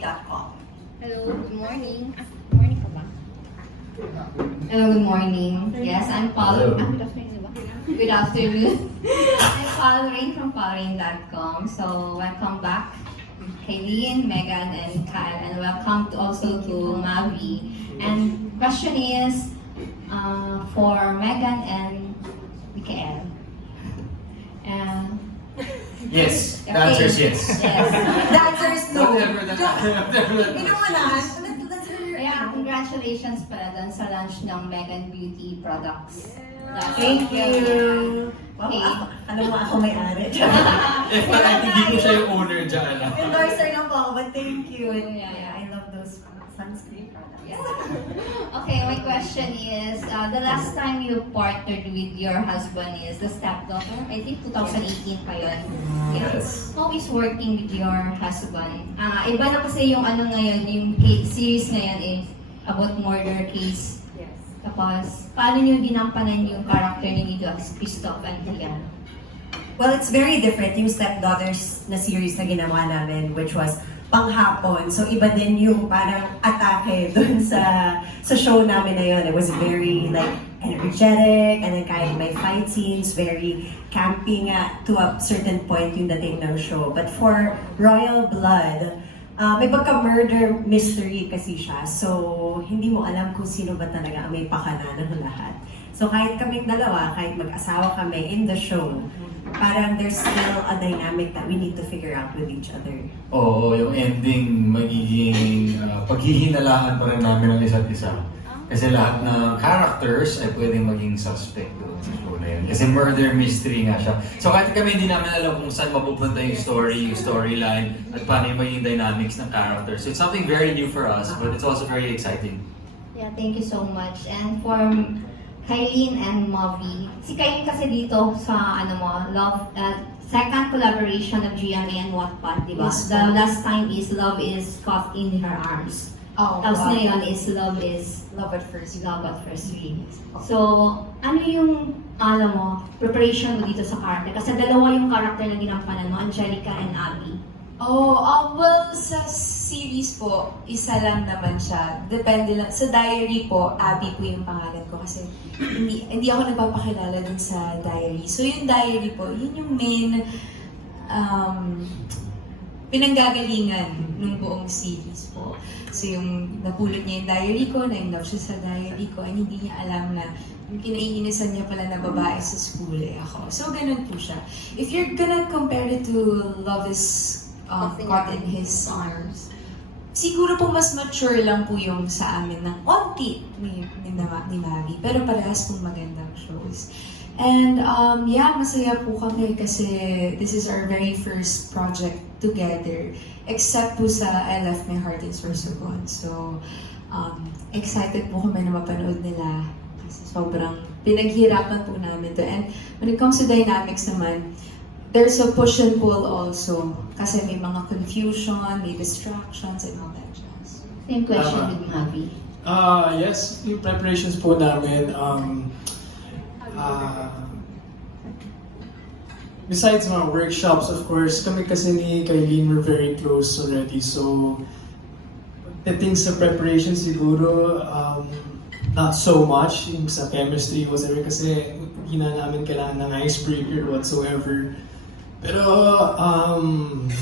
following.com. Hello, good morning. Morning ka ba? Hello, good morning. Yes, I'm following. Good afternoon, ba? Good afternoon. I'm following from following.com. So, welcome back, Kyline, Megan, and Mikael, and welcome also to Mavy. And question is for Megan and Mikael. Yes, the answer is yes. Yes. The answer is no. Whatever that. Inuunahan. Yeah, congratulations pala dun sa launch ng Megan Beauty products. Thank you. Wow, Okay. alam mo ako may-ari. If not, hindi ko siya yung owner dyan. Endorser lang po ako, but thank you. Yeah. I love those sunscreen products. Yeah. Okay, my question is, the last time you partnered with your husband is the stepdaughter. I think 2018 pa yun. Yes. How is working with your husband? Iba na kasi yung ano ngayon, yung series ngayon is about murder case. Yes. Tapos, paano niyo dinampanan yung character ni Christoph and Diez? Well, it's very different yung Stepdaughters na series na ginawa namin, which was panghapon. So, iba din yung parang atake dun sa show namin na yun. It was very, like, energetic, and then kahit may fight scenes, very campy nga to a certain point yung dating ng show. But for Royal Blood, may pagka-murder mystery kasi siya. So, hindi mo alam kung sino ba talaga ang may pakana ng lahat. So, kahit kaming dalawa, kahit mag-asawa kami in the show, parang there's still a dynamic that we need to figure out with each other. Oo, yung ending magiging paghihinalaan pa rin namin ng isa't isa. Kasi lahat ng characters ay pwedeng maging suspect doon sa show na yun. Kasi murder mystery nga siya. So kahit kami hindi namin alam kung saan mapupunta yung story, yung storyline, at paano yung magiging dynamics ng characters. So it's something very new for us, but it's also very exciting. Yeah, thank you so much. And for Kyline and Mavy, si Kyline kasi dito sa Love, second collaboration of GMA and Wattpad, di ba? Yes. The last time is Love is Caught in Her Arms. Oh, Tapos wow. ngayon is Love at First Read. So, ano yung, preparation mo dito sa character? Kasi dalawa yung character na ginampanan mo, Angelica and Abby. Well, sa series po, isa lang naman siya. Depende lang. Sa diary po, Abby po yung pangalan ko kasi hindi ako nagpapakilala dun sa diary. So yung diary po, yun yung main pinanggagalingan ng buong series po. So yung napulot niya yung diary ko, na-in-love siya sa diary ko, and hindi niya alam na yung kinaiinisan niya pala na babae sa school ako. So ganun po siya. If you're gonna compare it to Love is Caught in His Arms, siguro po mas mature lang po yung sa amin ng onti ni Mavy. Pero parehas pong magandang shows. And masaya po kami kasi this is our very first project together. Except po sa I Left My Heart in Sorsogon. So, excited po kami na mapanood nila. Kasi sobrang pinaghirapan po namin to. And when it comes to dynamics naman, there's a push and pull also. Kasi may mga confusion, may distractions, and all that jazz. Same question with Mavy. Yes, yung preparations po namin, besides mga workshops, of course, kami kasi ni Kyline, we're very close already. So, pagdating sa preparation siguro, not so much yung sa chemistry, whatever, kasi hindi na namin kailangan ng icebreaker whatsoever. Pero,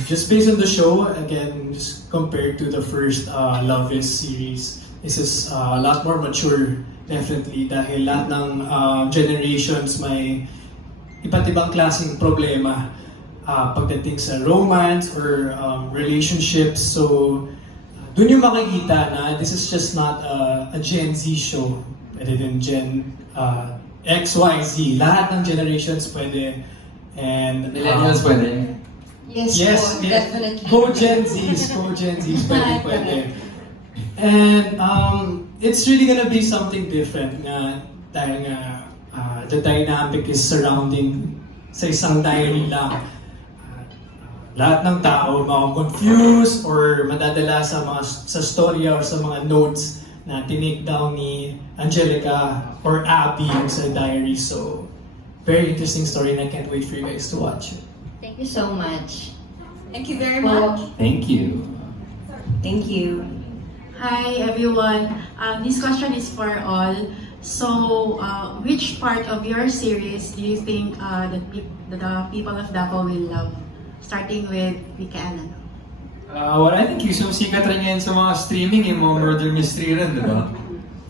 just based on the show, again, just compared to the first Love Is series, this is a lot more mature, definitely, dahil lahat ng generations may iba't ibang klaseng problema pagdating sa romance or relationships. So, dun yung makikita na this is just not a Gen Z show, pwede din Gen X, Y, Z. Lahat ng generations pwede. And Millennials pwede. yes, po, definitely. Go Gen Zs, pwede. And it's really gonna be something different nga dahil nga the dynamic is surrounding sa isang diary lang. Lahat ng tao ma-confuse or madadala sa storya or sa mga notes na tinake down ni Angelica or Abby sa diary. So, very interesting story and I can't wait for you guys to watch it. Thank you so much. Thank you very much. Thank you. Thank you. Hi everyone. This question is for all. So, which part of your series do you think the people of Davao will love? Starting with Mikael. Well, I think yung sikat rin yan sa mga streaming, yung mga murder mystery rin, di ba?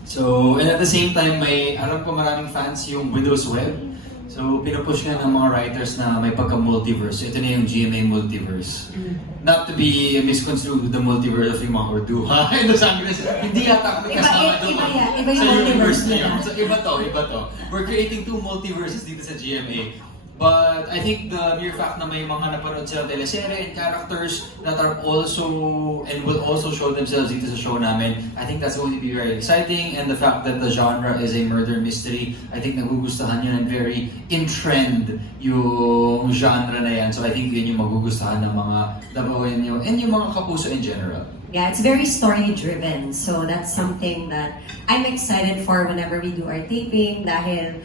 So, and at the same time, alam ko maraming fans yung Widow's Web. So, pinupush nga ng mga writers na may pagka-multiverse. So, ito na yung GMA Multiverse. Not to be misconstrued the multiverse of yung mga Orduha and Los Angeles. Hindi yata ako kasama doon. Iba yung Sa universe multiverse na nila. yun. So, iba to. We're creating 2 multiverses dito sa GMA. But I think the mere fact na may mga napanood silang teleserye and characters that are also and will also show themselves dito sa show namin, I think that's going to be very exciting. And the fact that the genre is a murder mystery, I think nagugustuhan yun and very in-trend yung genre na yan. So I think yun yung magugustuhan ng mga Davaoenyo and yung mga kapuso in general. Yeah, it's very story-driven. So that's something that I'm excited for whenever we do our taping dahil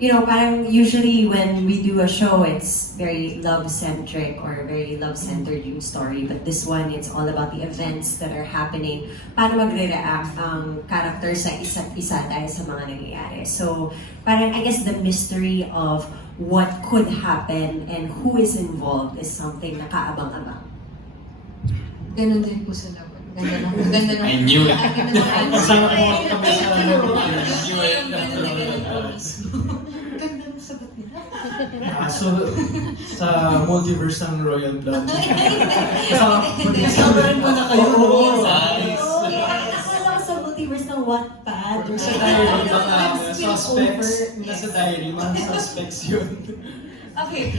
parang usually when we do a show, it's very love-centric or very love-centered yung story. But this one, it's all about the events that are happening. Paano magre-react ang character sa isa't isa dahil sa mga nangyayari. So, parang I guess the mystery of what could happen and who is involved is something na kaabang-abang. Ganon din po sa laban. Ganda ng... I knew it. Kasama ko kami sa Ganon po mismo. Ganda ng sagot nila. So, sa multiverse ng Royal Blood. Kasama rin mo na kayo. Nice. Akala ko sa multiverse ng Wattpad. Sa diary, mga suspects. Nasa diary, mga suspects yun. Okay,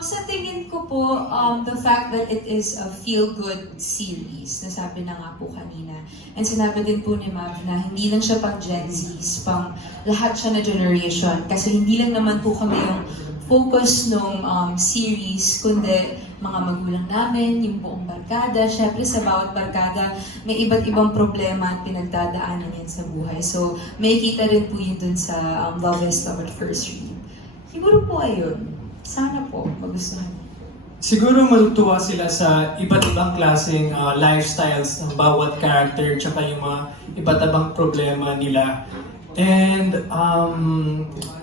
sa tingin ko po, the fact that it is a feel-good series, nasabi na nga po kanina, and sinabi din po ni Mavy na hindi lang siya pang Gen Zs, pang lahat siya na generation, kasi hindi lang naman po kami yung focus nung series, kundi mga magulang namin, yung buong barkada. Syempre sa bawat barkada, may iba't ibang problema at pinagdadaanan yan sa buhay. So, may kita rin po yun dun sa Love is Love at First Read. Siguro po ayun. Sana po, magustuhan. Siguro matutuwa sila sa iba't ibang klaseng lifestyles ng bawat character tsaka yung mga iba't ibang problema nila. And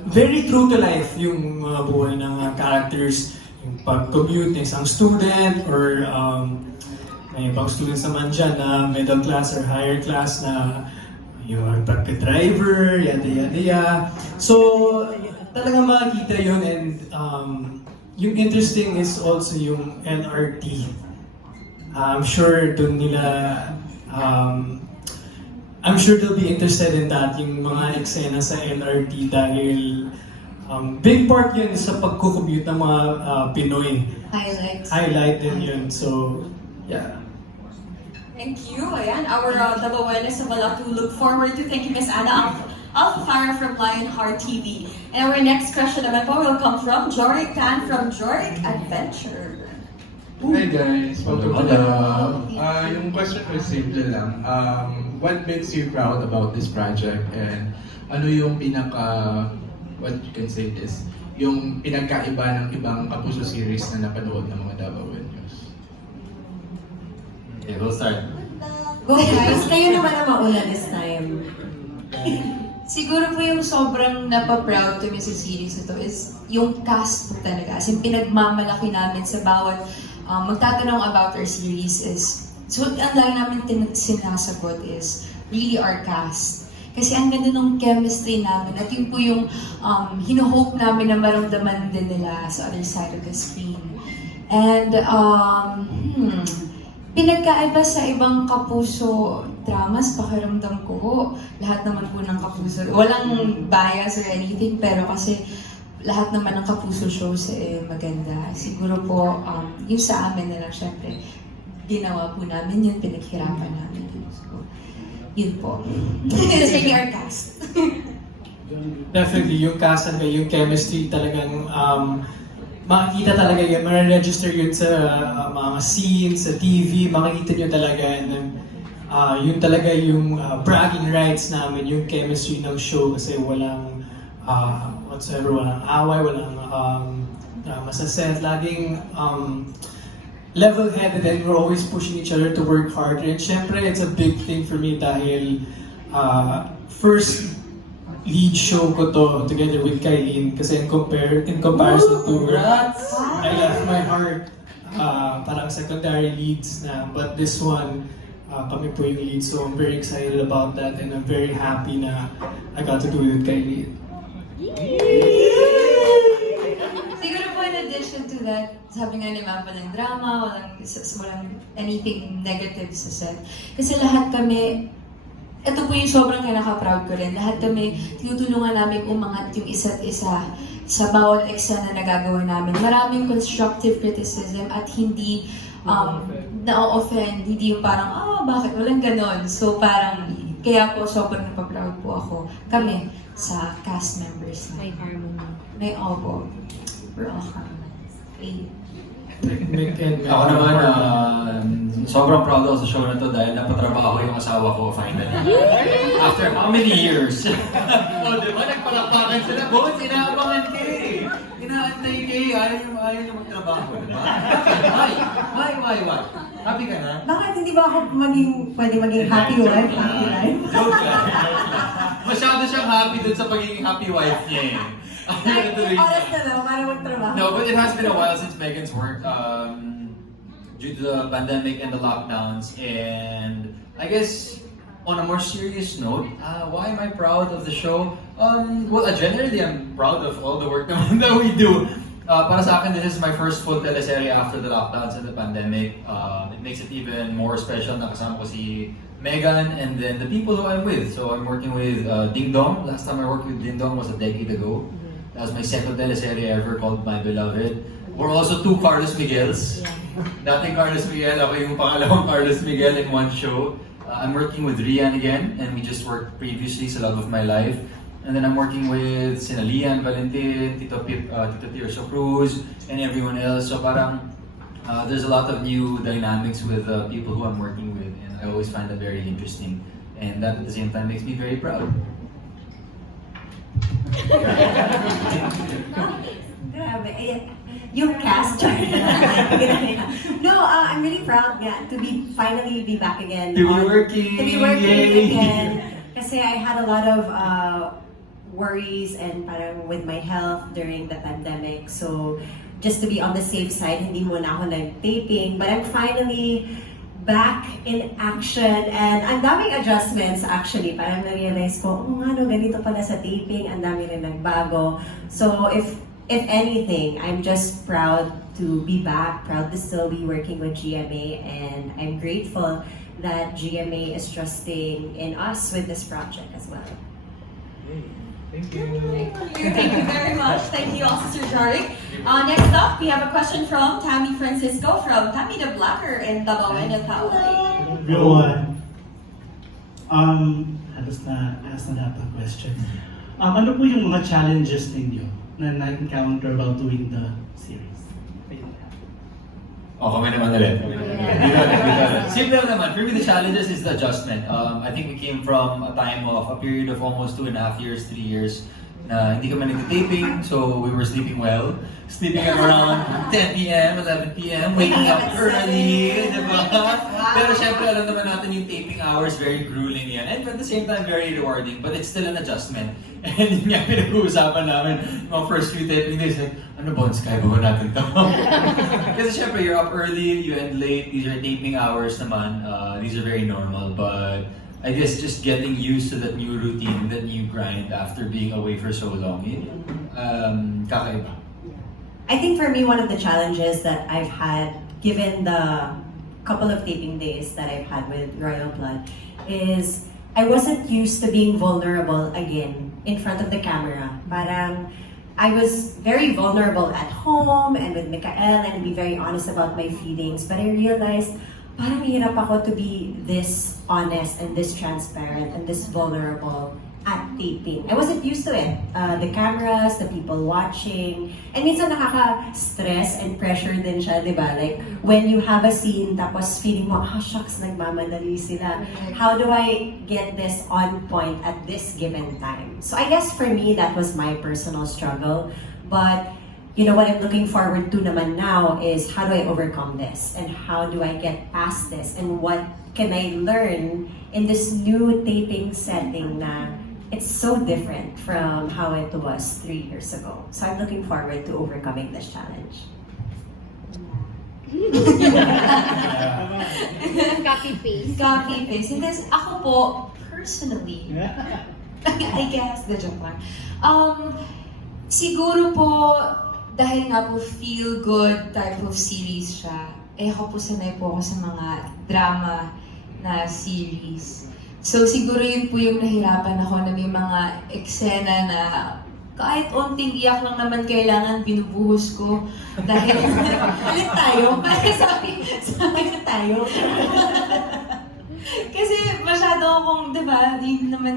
very true to life yung mga buhay ng characters. Yung pag-commute ng isang student or may ibang students naman dyan na middle class or higher class na yung pag-driver, yada. So, talagang makikita yun and yung interesting is also yung LRT. I'm sure dun nila, I'm sure they'll be interested in that, yung mga eksena sa LRT dahil big part yun sa pagkukommute ng mga Pinoy. Highlight din yun, so yeah. Thank you. Ayan, our Davaoenes sa Malatu look forward to thank you, Miss Anna Alcantara from Lionheart TV. And our next question naman po will come from Jorik Tan from Jorik Adventure. Hi guys, welcome to Hello. Yung question ko is simple lang. What makes you proud about this project and ano yung what you can say is, yung pinagkaiba ng ibang Kapuso series na napanood ng mga Davaoenos? Okay, we'll start. Go guys, kayo naman ang mauna this time. Siguro po yung sobrang napaproud kami sa series na to is yung cast po talaga. As in, pinagmamalaki namin sa bawat magtatanong about our series is, so ang lagi namin sinasagot is really our cast. Kasi ang ganda ng chemistry namin at yun po yung hino-hope namin na maramdaman din nila sa other side of the screen. And pinagkaiba sa ibang Kapuso dramas, pakiramdam ko ho, lahat naman po ng Kapuso, walang bias or anything, pero kasi lahat naman ng Kapuso shows maganda. Siguro po, yung sa amin na lang, syempre, ginawa po namin yun, pinaghirapan namin yun. So, yun po. It's really our cast. Definitely, yung cast and yung chemistry talagang makikita talaga yun, ma-register yun sa mga scenes, sa TV, makikita nyo talaga. And then, yun talaga yung bragging rights namin, yung chemistry ng show kasi walang whatsoever, walang away, walang drama sa set. Laging level-headed and we're always pushing each other to work harder. And syempre, it's a big thing for me dahil first lead show ko to together with Kyline kasi in comparison to I Left My Heart, parang secondary leads na. But this one, kami po yung lead, so I'm very excited about that and I'm very happy na I got to do it with Kyline. Siguro po in addition to that, sabi nga ni Ma'am, walang drama, walang anything negative sa set. Kasi lahat kami, ito po yung sobrang kinaka-proud ko rin. Lahat kami, tinutulungan namin umangat yung isa't isa sa bawat eksena na nagagawa namin. Maraming constructive criticism at hindi na-offend, hindi yung parang, bakit walang ganon. So parang, kaya po sobrang napaproud po ako. Kami, sa cast members na. May harmony. May opo. We're all harmonious. Ako naman, sobrang proud ako sa show na to dahil napatrabaho yung asawa ko finally. After how many years? Diba? Nagpalakpakan sila. Both, inaabangan kayo eh. Inaantay kayo. Ayaw nyo magtrabaho. Diba? Why? Happy ka na? Bakit hindi ba ako pwede maging happy wife, happy life? Joke lang. Masyado siyang happy dun sa pagiging happy wife niya eh. Oras na lang para magtrabaho. No, but it has been a while since Megan's worked due to the pandemic and the lockdowns. And I guess on a more serious note, why am I proud of the show? Well, generally I'm proud of all the work that we do. Para sa akin, this is my first full teleserye after the lockdowns and the pandemic. It makes it even more special na kasama ko si Megan and then the people who I'm with. So I'm working with Ding Dong. Last time I worked with Ding Dong was a decade ago. That was my second teleserye ever called My Beloved. We're also two Carlos Miguels. Dating Carlos Miguel, ako yung pangalawang Carlos Miguel in one show. I'm working with Rian again, and we just worked previously sa Love of My Life. And then I'm working with sina Lian, Valentin, Tito Tirso Cruz, and everyone else. So parang there's a lot of new dynamics with people who I'm working with, and I always find that very interesting. And that at the same time makes me very proud. Grabe. Yung cast. No, I'm really proud to finally be back again. To be working Yay! Again. Kasi I had a lot of worries and parang with my health during the pandemic. So just to be on the safe side, hindi muna ako nag-taping. But I'm finally back in action and ang daming adjustments actually. Parang na-realize ko, ganito pala sa taping, ang dami rin nagbago. So if anything, I'm just proud to be back, proud to still be working with GMA, and I'm grateful that GMA is trusting in us with this project as well. Thank you. Thank you very much. Thank you also, Sir Jorik. Next up, we have a question from Tammy Francisco from Tammy the Blacker in Davao City. Everyone. Halos na lahat ng question. Ano po yung mga challenges ninyo na na-encounter about doing the series? Kami naman ulit. Simple lang naman. For me, the challenges is the adjustment. I think we came from a period of almost 2.5 years, 3 years, na hindi kami nag-taping, so we were sleeping well. Sleeping at around 10 p.m., 11 p.m., waking up early, diba? Pero syempre, alam naman natin yung taping hours, very grueling yan. And at the same time, very rewarding, but it's still an adjustment. And yun nga pinag-uusapan namin, mga first few taping days, like, ano ba, Sky ba natin to? Kasi syempre, you're up early, you end late, these are taping hours naman, these are very normal, but I guess just getting used to that new routine, that new grind after being away for so long, kakaiba. I think for me, one of the challenges that I've had, given the couple of taping days that I've had with Royal Blood, is I wasn't used to being vulnerable again in front of the camera. Parang I was very vulnerable at home and with Mikael and be very honest about my feelings. But I realized parang hirap ako to be this honest and this transparent and this vulnerable at taping. I wasn't used to it. The cameras, the people watching, and minsan nakaka-stress and pressure din siya, di ba? Like, when you have a scene, tapos feeling mo, shucks, nagmamadali sila. How do I get this on point at this given time? So I guess for me, that was my personal struggle. But what I'm looking forward to naman now is how do I overcome this? And how do I get past this? And what can I learn in this new taping setting na it's so different from how it was 3 years ago. So I'm looking forward to overcoming this challenge. Copy paste. Copy paste. And then ako po, personally, I guess, the joke lang. Siguro po, dahil nga po feel-good type of series siya, ako po sanay po ako sa mga drama na series. So siguro yun po yung nahirapan ako na may mga eksena na kahit onting iyak lang naman kailangan binubuhos ko dahil Ulit tayo? Sabi tayo? kasi masyado akong, di ba, yun naman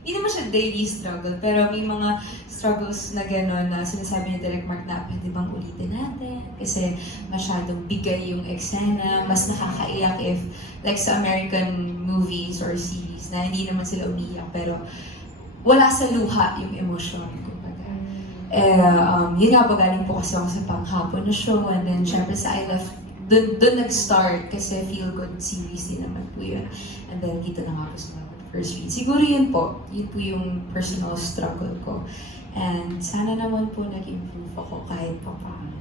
hindi naman siya daily struggle, pero may mga struggles na gano'n na sinasabi ni Direk Mark na pwede bang ulitin natin? Kasi masyadong bigay yung eksena, mas nakakaiyak if, like sa American movies or series, na hindi naman sila umiyak, pero wala sa luha yung emosyon, kumbaga. Yun nga po, galing po kasi ako sa panghapon na show, and then syempre sa I Love, dun nag-start, kasi feel-good series din naman po yun. And then dito na nga po sa first read. Siguro yun po yung personal struggle ko. And sana naman po nag-improve ako kahit pa paano.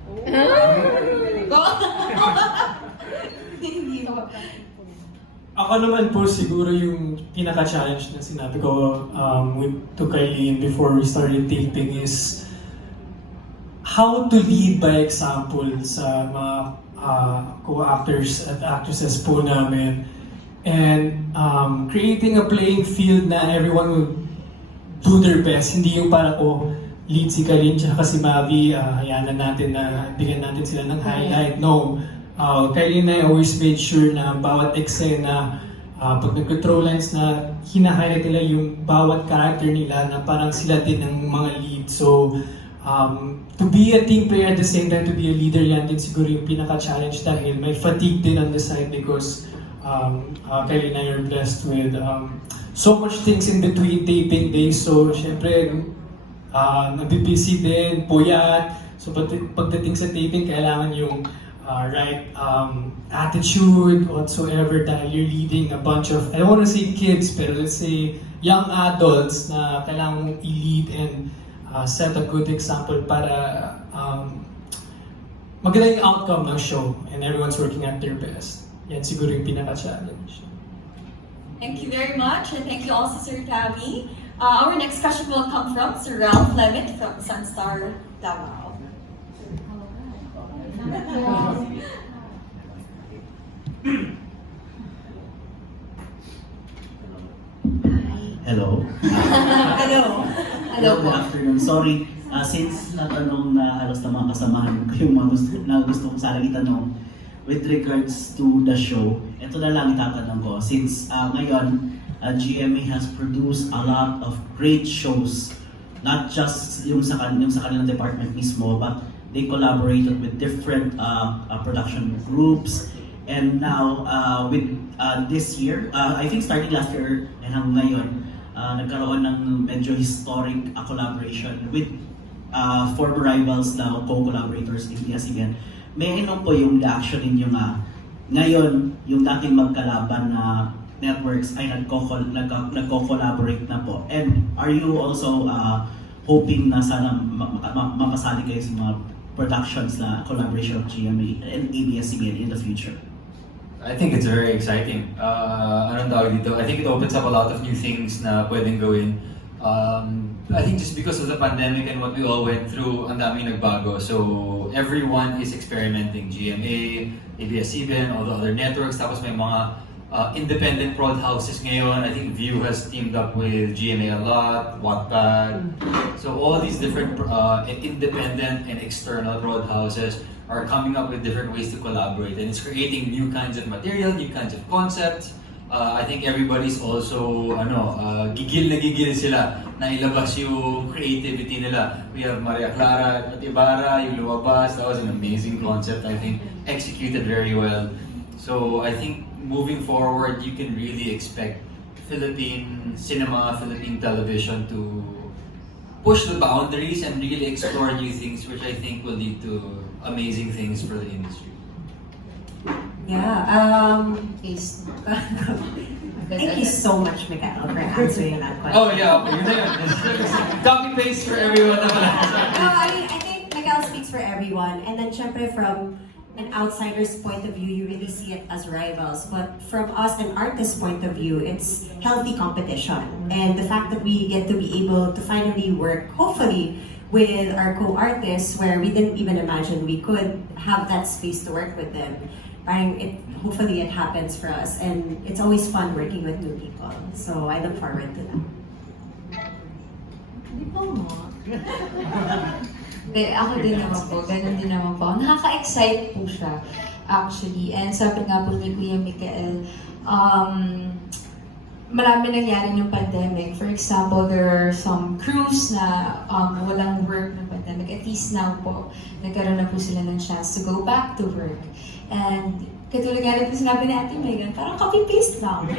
Hindi po. Ako naman po siguro yung pinaka-challenge na sinabi ko to Kyline before we started taping is how to lead by example sa mga co-actors at actresses po namin. And creating a playing field na everyone will do their best. Hindi yung parang, lead si Kyline tsaka si Mavy, hayaan na natin na bigyan natin sila ng highlight. No. Kyline and I always made sure na bawat eksena, pag nag-control lines na hina-highlight nila yung bawat character nila na parang sila din ang mga lead. So, to be a team player at the same time to be a leader, yan din siguro yung pinaka-challenge dahil may fatigue din on the side because Kylie and I are blessed with so much things in between taping days. So, syempre, nabibusy din, puyat. So, pagdating sa taping, kailangan yung right attitude whatsoever dahil you're leading a bunch of, I don't want to say kids, pero let's say young adults na kailangan mong i-lead and set a good example para maganda yung outcome ng show and everyone's working at their best. Yan siguro yung pinaka-challenge. Thank you very much, and thank you also, Sir Tammy. Our next question will come from Sir Ralph Levitt from Sunstar Davao. Hello. Hello. Hello Good po. afternoon. Sorry, since natanong na halos na mga kasamahan ko yung mga gusto kong sana itanong with regards to the show, ito na lang itatanong ko. Since ngayon, GMA has produced a lot of great shows, not just yung sa kanilang department mismo, but they collaborated with different production groups. And now, with this year, I think starting last year and hanggang ngayon, nagkaroon ng medyo historic collaboration with former rivals na co-collaborators in ABS-CBN. May inom po yung reaction ninyo nga ngayon yung dating magkalaban na networks ay nagko-collaborate na po. And are you also hoping na sana makasali kayo sa mga productions na collaboration of GMA and ABS-CBN in the future? I think it's very exciting. Anong tawag dito? I think it opens up a lot of new things na pwedeng gawin. I think just because of the pandemic and what we all went through, ang daming nagbago. So everyone is experimenting. GMA, ABS-CBN, all the other networks. Tapos may mga independent prod houses ngayon. I think View has teamed up with GMA a lot, Wattpad. So all these different independent and external prod houses are coming up with different ways to collaborate, and it's creating new kinds of material, new kinds of concepts. I think everybody's also gigil na gigil sila na ilabas yung creativity nila. We have Maria Clara at Ibarra, yung lumabas. That was an amazing concept, I think, executed very well. So I think moving forward, you can really expect Philippine cinema, Philippine television to push the boundaries and really explore new things, which I think will lead to amazing things for the industry. Yeah, Please. thank you so much, Mikael, for answering that question. Oh yeah, okay, yun na yun. Copy paste for everyone naman. No, I think Mikael speaks for everyone. And then, syempre, from an outsider's point of view, you really see it as rivals. But from us, an artist's point of view, it's healthy competition. And the fact that we get to be able to finally work, hopefully, with our co-artists, where we didn't even imagine we could have that space to work with them. Hopefully it happens for us. And it's always fun working with new people. So I look forward to that. Di ba mo? Hindi, ako din naman po. Ganun din naman po. Nakaka-excite po siya, actually. And sabi nga po ni Kuya Mikael, marami nangyari yung pandemic. For example, there are some crews na walang work ng pandemic. At least now po, nagkaroon na po sila ng chance to go back to work. And katulad nga rin po sinabi ni Ate Megan, parang copy-paste lang.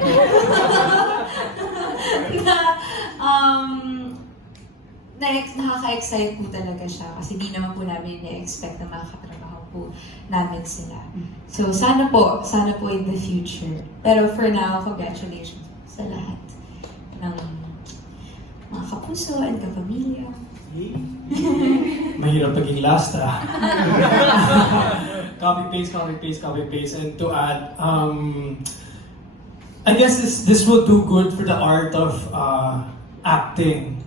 Nakaka-excite po talaga siya kasi di naman po namin na-expect na makakatrabaho po namin sila. So sana po in the future. Pero for now, congratulations sa lahat ng mga kapuso and kapamilya. Mahirap maging last Copy-paste, copy-paste, copy-paste. And to add, I guess this will do good for the art of acting.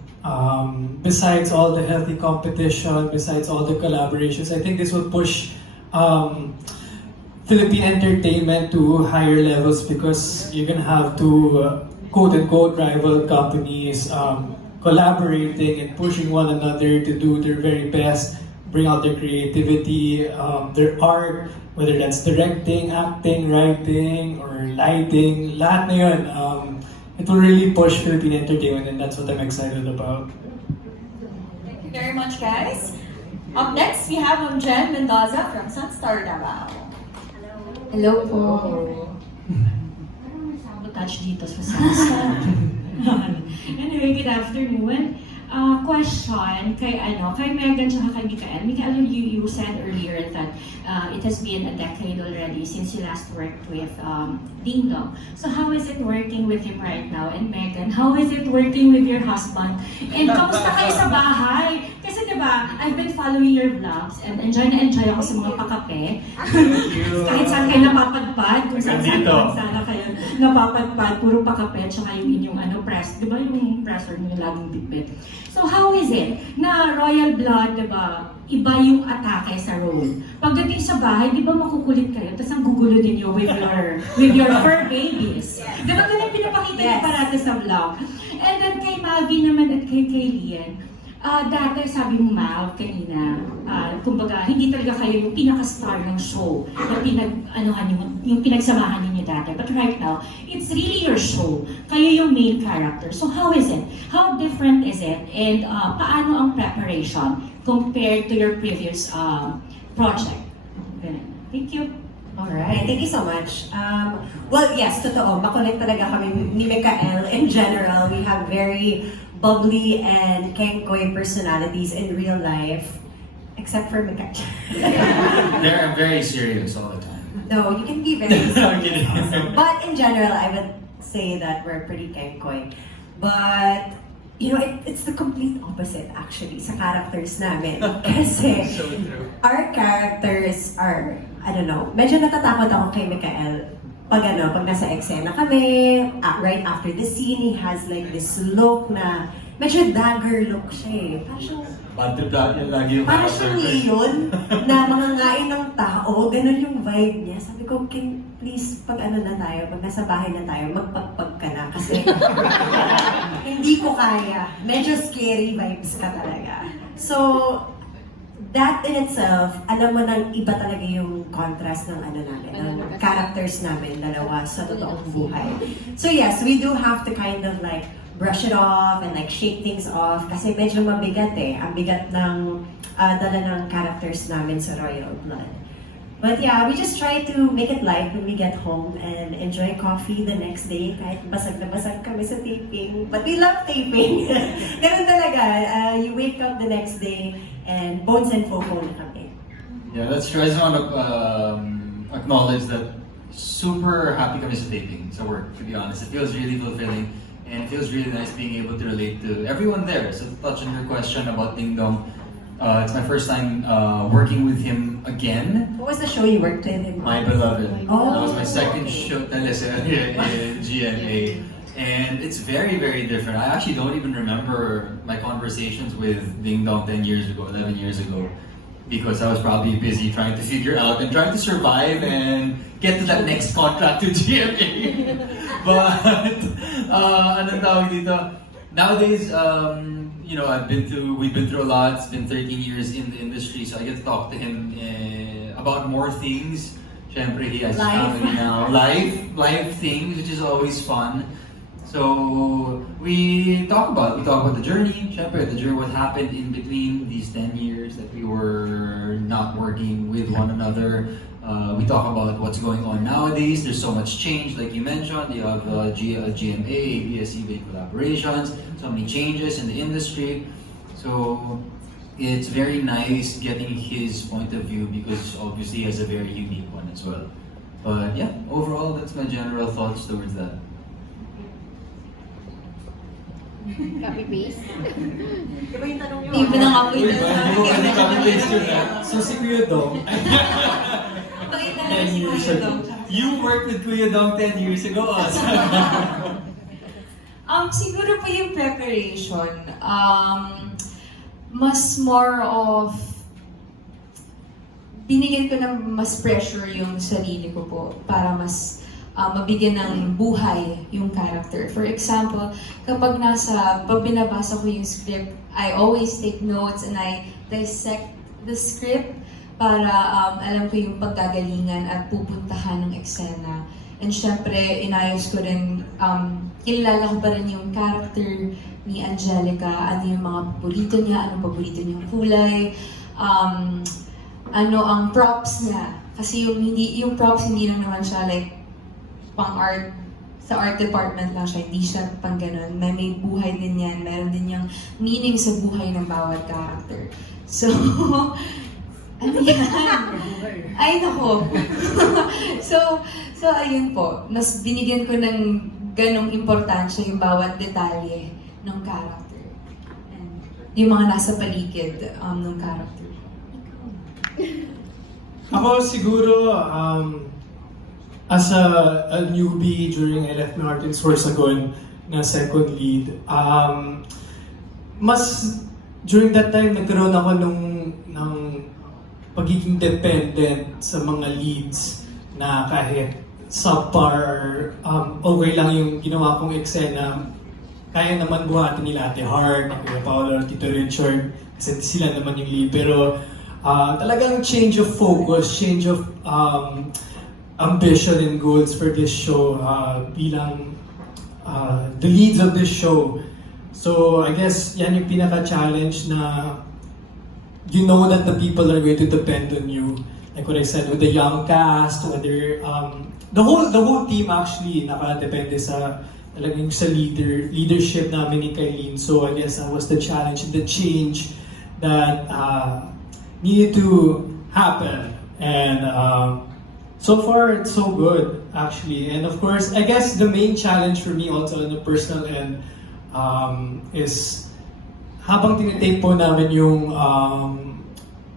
Besides all the healthy competition, besides all the collaborations, I think this will push Philippine entertainment to higher levels because you're gonna have to quote-unquote rival companies collaborating and pushing one another to do their very best, bring out their creativity, their art, whether that's directing, acting, writing, or lighting, lahat na yun. It will really push Philippine entertainment, and that's what I'm excited about. Thank you very much, guys. Up next, we have Jen Mendoza from Sunstar Davao. Hello po. Sabotage dito sa Sunset. Anyway, good afternoon. Question kay Megan tsaka kay Mikael. Mikael, you said earlier that it has been a decade already since you last worked with Ding Dong. So how is it working with him right now? And Megan, how is it working with your husband? And kamusta kayo sa bahay? Kasi diba, I've been following your vlogs and enjoy ako sa mga pakape. Kahit saan kayo napapadpad, kung saan sana kayo napapadpad, puro pakape, tsaka yung inyong press. Diba yung presser nyo laging bitbit? So how is it na Royal Blood, diba, iba yung atake sa role? Pagdating sa bahay, di ba makukulit kayo, tapos ang gugulo din nyo with your fur babies. Diba ganun pinapakita niyo parati sa vlog? And then kay Mavy naman at kay Kyline, dati sabi mo Mav kanina, kumbaga hindi talaga kayo yung pinaka-star ng show na yung pinagsamahan niyo dati. But right now, it's really your show. Kayo yung main character. So how is it? How different is it? And paano ang preparation compared to your previous project? Thank you. Alright, thank you so much. Well, yes, totoo. Makulit talaga kami ni Mikael. In general, we have very bubbly and kengkoy personalities in real life. Except for Mikael. They're very serious all the time. No, you can be very I'm serious kidding. also. But in general, I would say that we're pretty kengkoy. But, it's the complete opposite actually sa characters namin. Kasi our characters are, I don't know, medyo natatakot ako kay Mikael. Pag nasa eksena kami, right after the scene, he has like this look na, medyo dagger look siya eh. Parang siyang, Bad to plot yan lagi yung parang siyang leon na mangangain ng tao, ganun yung vibe niya. Sabi ko, please, pag na tayo, pag nasa bahay na tayo, magpagpag ka na kasi hindi ko kaya. Medyo scary vibes ka talaga. So, that in itself, alam mo nang iba talaga yung contrast ng namin, ng characters namin, dalawa sa totoong buhay. So yes, we do have to kind of like brush it off and like shake things off kasi medyo mabigat eh. Ang bigat ng dala ng characters namin sa Royal Blood. But yeah, we just try to make it light when we get home and enjoy coffee the next day. Kahit basag na basag kami sa taping. But we love taping. Ganun talaga. You wake up the next day and bones and fofo na kami. Yeah, that's true. I just want to acknowledge that super happy kami sa taping, sa work, to be honest. It feels really fulfilling and it feels really nice being able to relate to everyone there. So to touch on your question about Ding Dong, it's my first time working with him again. What was the show you worked in? My Beloved. Oh. That was my second show teleserye in GMA. And it's very, very different. I actually don't even remember my conversations with Ding Dong 10 years ago, 11 years ago. Because I was probably busy trying to figure out and trying to survive and get to that next contract to GMA. But, anong tawag dito? Nowadays, you know, we've been through a lot. It's been 13 years in the industry, so I get to talk to him about more things. Siyempre, he has family now. Life things, which is always fun. So we talk about the journey. Siyempre, what happened in between these 10 years that we were not working with one another. We talk about what's going on nowadays. There's so much change, like you mentioned. You have GMA, ABS-CBN collaborations, so many changes in the industry. So it's very nice getting his point of view because obviously he has a very unique one as well. But yeah, overall, that's my general thoughts towards that. Copy paste. Diba yung tanong nyo? Hindi pa na copy So si Kuya Dong, 10 years ago. You worked with Kuya Dong 10 years ago. Siguro po yung preparation, mas more of binigyan ko ng mas pressure yung sarili ko po para mas mabigyan ng buhay yung character. For example, pag binabasa ko yung script, I always take notes and I dissect the script para alam ko yung paggagalingan at pupuntahan ng eksena. And syempre, inayos ko rin, kilala ko pa rin yung character ni Angelica, ano yung mga paborito niya, anong paborito niyang kulay, ano ang props niya. Kasi yung props hindi lang naman siya like pang art, sa art department lang siya, hindi siya pang ganun. May buhay din yan, meron din yung meaning sa buhay ng bawat character. So, ano yan? Ay, nako. so, ayun po, mas binigyan ko ng ganong importansya yung bawat detalye ng character. And yung mga nasa paligid ng character. Ako siguro, as a newbie during I left Martin Sorsogon na second lead, mas during that time nagkaroon ako ng pagiging dependent sa mga leads na kahit subpar, okay lang yung ginawa kong eksena, kaya naman buhatin nila Ate Heart, Kuya Paolo, Tito Richard, kasi sila naman yung lead. Pero talagang change of focus, change of ambition and goals for this show bilang the leads of this show. So I guess yan yung pinaka-challenge na you know that the people are going to depend on you. Like what I said, with the young cast, whether the whole team actually nakadepende sa talagang sa leadership namin ni Kyline. So I guess that was the challenge, the change that needed to happen. And so far, it's so good, actually. And of course, I guess the main challenge for me also on the personal end is habang tinitape po namin yung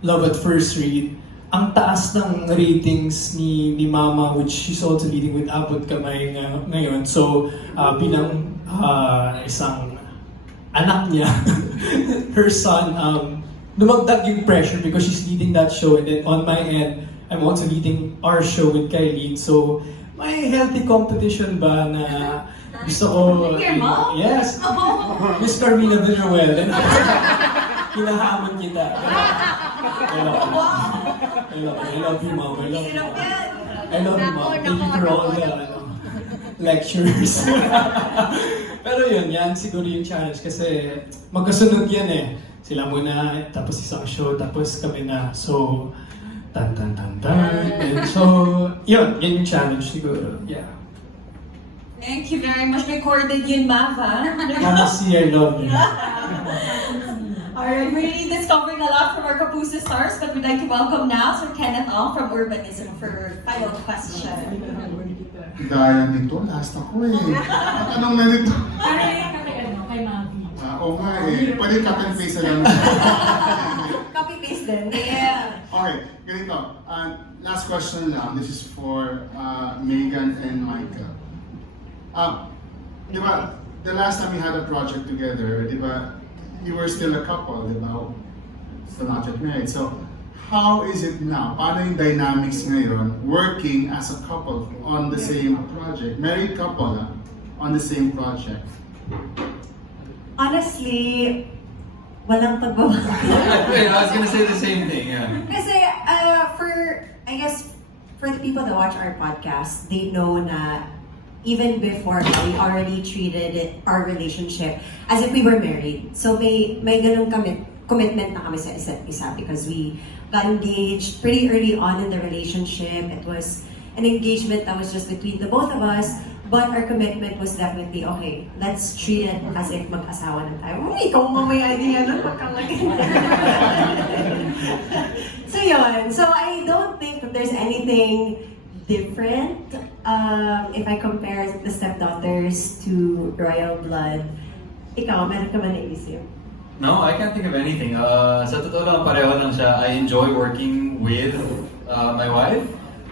Love at First Read, ang taas ng ratings ni Mama, which she's also leading with Abot Kamay ngayon. So, bilang isang anak niya, her son, dumagdag yung pressure because she's leading that show. And then on my end, I'm also leading our show with Kyline. So, may healthy competition ba na gusto ko... Your mom? Yes. Miss Carmina Villaruel. Hinahamon kita. I love you, Mom. I love you, Mom. I love you, Mom. Thank you for all the lectures. Pero yun, yan siguro yung challenge kasi magkasunod yan eh. Sila muna, tapos isang show, tapos kami na. So, tan tan tan tan. And so, yun yung challenge siguro. Yeah. Thank you very much. Recorded yun, Mava. Mama C, I love you. Alright, we're really discovering a lot from our Kapuso stars, but we'd like to welcome now Sir Kenneth Ong from Urbanism for final question. Daya nito, last ako eh. Tanong na nito. Kay Mavy. Oo nga eh. Pwede cut and paste na lang. Copy-paste din. Yeah. Okay, ganito. Last question lang. This is for Megan and Mikael. Di ba, the last time we had a project together, di ba, you were still a couple, di ba? Still not yet married. So, how is it now? Paano yung dynamics ngayon working as a couple on the same project? Married couple on the same project? Honestly, walang pagbabago. Wait, I was gonna say the same thing, yeah. Kasi, I guess, for the people that watch our podcast, they know na even before, we already treated our relationship as if we were married. So may ganun commitment na kami sa isa't isa because we got engaged pretty early on in the relationship. It was an engagement that was just between the both of us, but our commitment was definitely, okay, let's treat it as if mag-asawa na tayo. Uy, ikaw mamaya din yan, So yun, so I don't think that there's anything different if I compare the stepdaughters to Royal Blood. Ikaw, meron ka ba naisip? No, I can't think of anything. Sa totoo lang, pareho lang siya. I enjoy working with my wife.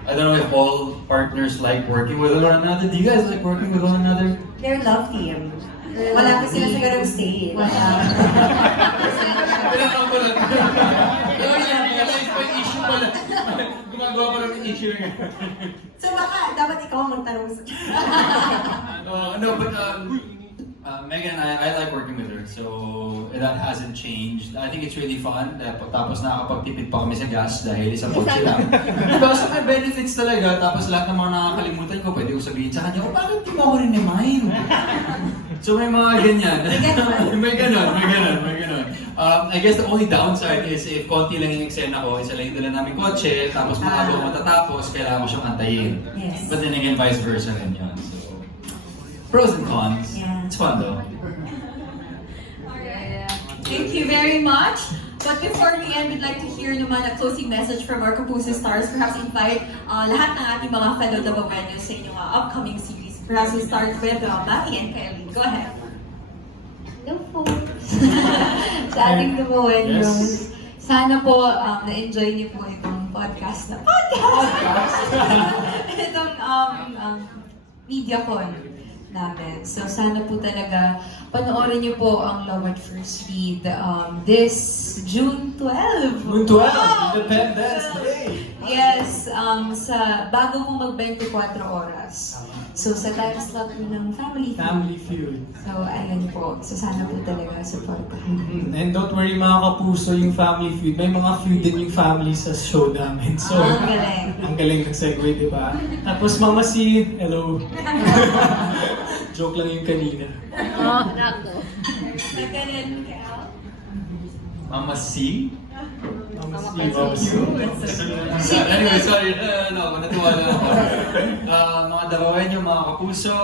I don't know if all partners like working with one another. Do you guys like working with one another? They're love team. Wala pa sila sa ganung stage. Pinatang ko lang. Realize pa yung issue pala. Gumagawa pa lang yung issue nga. So baka, dapat ikaw ang magtanong sa No, but Megan and I like working with her, so that hasn't changed. I think it's really fun. Tapos nakakapagtipid pa kami sa gas dahil isang kotse lang. Diba? So may benefits talaga. Tapos lahat ng mga nakakalimutan ko, pwede ko sabihin sa kanya, bakit di mo ako rin remind? So may mga ganyan. may ganon. I guess the only downside is if konti lang yung eksena ko, isa lang yung dala namin kotse, tapos maaga ko matatapos, kailangan ko siyang antayin. Yes. But then again, vice versa rin yun. So, pros and cons. Yeah. It's fun though. Alright. Thank you very much. But before we end, we'd like to hear naman a closing message from our Kapuso stars. Perhaps invite lahat ng ating mga fellow Davaoenos sa inyong upcoming series. Perhaps we start with Mavy and Kyline. Go ahead. Hello po. Sa ating Davaoenos. Sana po na-enjoy niyo po itong podcast na itong MediaCon namin. So sana po talaga panoorin niyo po ang Love at First Read this June 12. June 12, Independence Day! Yes, sa bago po mag-24 oras. So sa time slot po ng Family Feud. Family Feud. So ayun po. So sana po talaga supportahan. And don't worry mga kapuso, yung Family Feud, may mga feud din yung family sa show namin. So, Ang galing. ang galing ng segue, di ba? Tapos Mama C, hello. Joke lang yung kanina. Megan and Mikael. Mama C? Mama C. Anyway, sorry. Natuwa lang ako. Mga Davaoenyo, mga kapuso,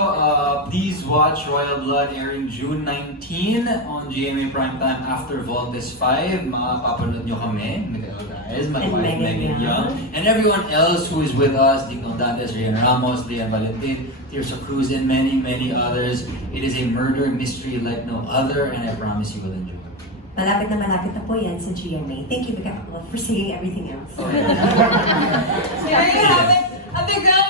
please watch Royal Blood airing June 19 on GMA Primetime after Voltes 5. Makapapanood nyo kami. Guys, my wife Megan Young. And everyone else who is with us, Digno Dantes, Rian Ramos, Lian Valentin, Tirso Cruz, and many, many others. It is a murder mystery like no other, and I promise you will enjoy. Malapit na po yan sa GMA. Thank you, Mikael, for saying everything else. There you have it. A big round